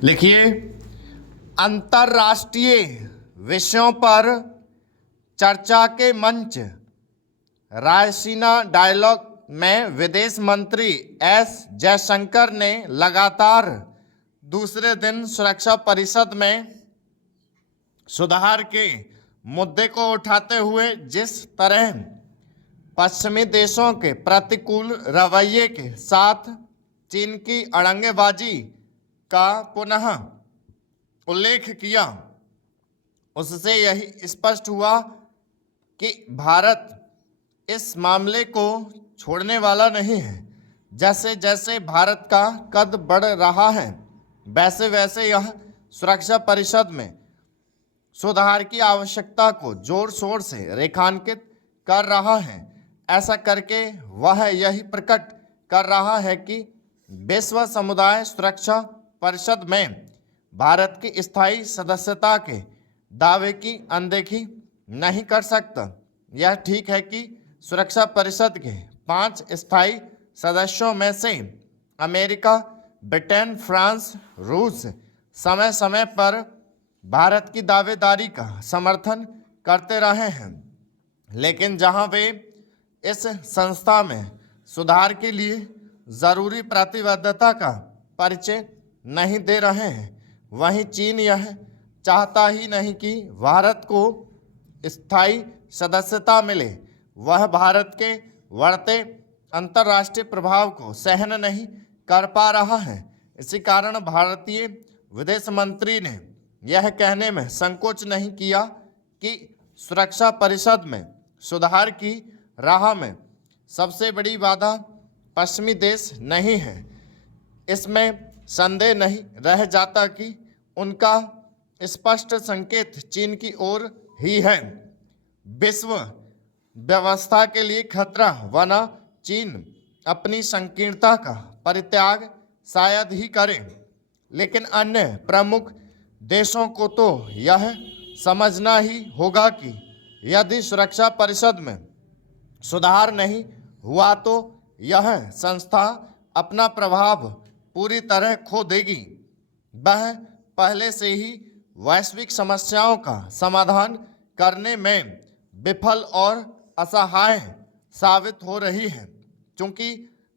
लिखिए, अंतर्राष्ट्रीय विषयों पर चर्चा के मंच रायसीना डायलॉग में विदेश मंत्री एस जयशंकर ने लगातार दूसरे दिन सुरक्षा परिषद में सुधार के मुद्दे को उठाते हुए जिस तरह पश्चिमी देशों के प्रतिकूल रवैये के साथ चीन की अड़ंगेबाजी का पुनः उल्लेख किया, उससे यही स्पष्ट हुआ कि भारत इस मामले को छोड़ने वाला नहीं है। जैसे जैसे भारत का कद बढ़ रहा है, वैसे वैसे यह सुरक्षा परिषद में सुधार की आवश्यकता को जोर शोर से रेखांकित कर रहा है। ऐसा करके वह यही प्रकट कर रहा है कि विश्व समुदाय सुरक्षा परिषद में भारत की स्थायी सदस्यता के दावे की अनदेखी नहीं कर सकता। यह ठीक है कि सुरक्षा परिषद के 5 स्थायी सदस्यों में से अमेरिका, ब्रिटेन, फ्रांस, रूस समय समय पर भारत की दावेदारी का समर्थन करते रहे हैं, लेकिन जहां वे इस संस्था में सुधार के लिए जरूरी प्रतिबद्धता का परिचय नहीं दे रहे हैं, वहीं चीन यह चाहता ही नहीं कि भारत को स्थायी सदस्यता मिले। वह भारत के बढ़ते अंतर्राष्ट्रीय प्रभाव को सहन नहीं कर पा रहा है। इसी कारण भारतीय विदेश मंत्री ने यह कहने में संकोच नहीं किया कि सुरक्षा परिषद में सुधार की राह में सबसे बड़ी बाधा पश्चिमी देश नहीं है। इसमें संदेह नहीं रह जाता कि उनका स्पष्ट संकेत चीन की ओर ही है। विश्व व्यवस्था के लिए खतरा बना चीन अपनी संकीर्णता का परित्याग शायद ही करे, लेकिन अन्य प्रमुख देशों को तो यह समझना ही होगा कि यदि सुरक्षा परिषद में सुधार नहीं हुआ तो यह संस्था अपना प्रभाव पूरी तरह खो देगी। वह पहले से ही वैश्विक समस्याओं का समाधान करने में विफल और असहाय साबित हो रही है। क्योंकि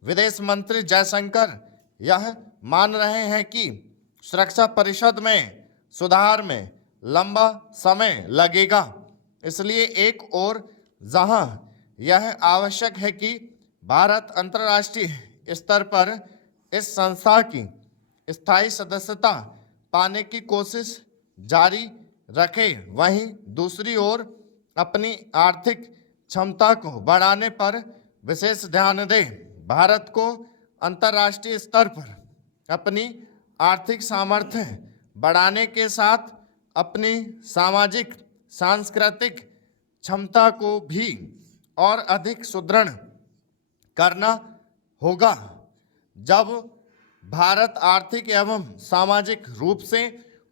विदेश मंत्री जयशंकर यह मान रहे हैं कि सुरक्षा परिषद में सुधार में लंबा समय लगेगा, इसलिए एक ओर जहां यह आवश्यक है कि भारत अंतर्राष्ट्रीय स्तर पर इस संस्था की स्थायी सदस्यता पाने की कोशिश जारी रखे, वहीं दूसरी ओर अपनी आर्थिक क्षमता को बढ़ाने पर विशेष ध्यान दे। भारत को अंतर्राष्ट्रीय स्तर पर अपनी आर्थिक सामर्थ्य बढ़ाने के साथ अपनी सामाजिक सांस्कृतिक क्षमता को भी और अधिक सुदृढ़ करना होगा। जब भारत आर्थिक एवं सामाजिक रूप से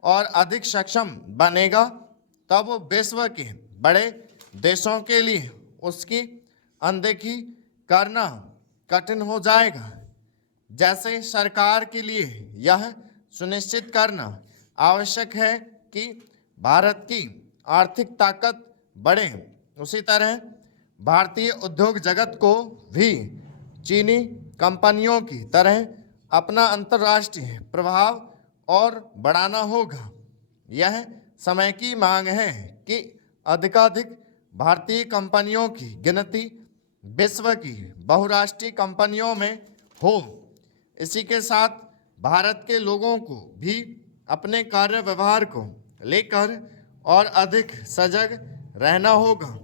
और अधिक सक्षम बनेगा, तब विश्व के बड़े देशों के लिए उसकी अनदेखी करना कठिन हो जाएगा। जैसे सरकार के लिए यह सुनिश्चित करना आवश्यक है कि भारत की आर्थिक ताकत बढ़े, उसी तरह भारतीय उद्योग जगत को भी चीनी कंपनियों की तरह अपना अंतर्राष्ट्रीय प्रभाव और बढ़ाना होगा। यह समय की मांग है कि अधिकाधिक भारतीय कंपनियों की गिनती विश्व की बहुराष्ट्रीय कंपनियों में हो। इसी के साथ भारत के लोगों को भी अपने कार्य व्यवहार को लेकर और अधिक सजग रहना होगा,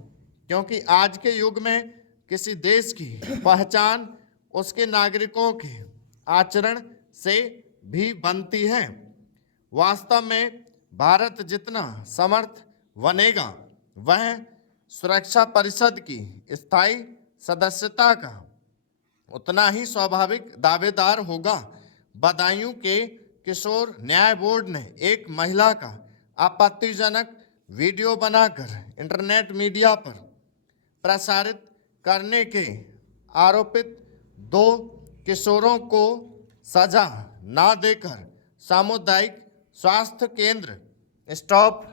क्योंकि आज के युग में किसी देश की पहचान उसके नागरिकों के आचरण से भी बनती है। वास्तव में भारत जितना समर्थ बनेगा, वह सुरक्षा परिषद की स्थायी सदस्यता का उतना ही स्वाभाविक दावेदार होगा। बदायूं के किशोर न्याय बोर्ड ने एक महिला का आपत्तिजनक वीडियो बनाकर इंटरनेट मीडिया पर प्रसारित करने के आरोपित 2 किशोरों को सजा ना देकर सामुदायिक स्वास्थ्य केंद्र, स्टॉप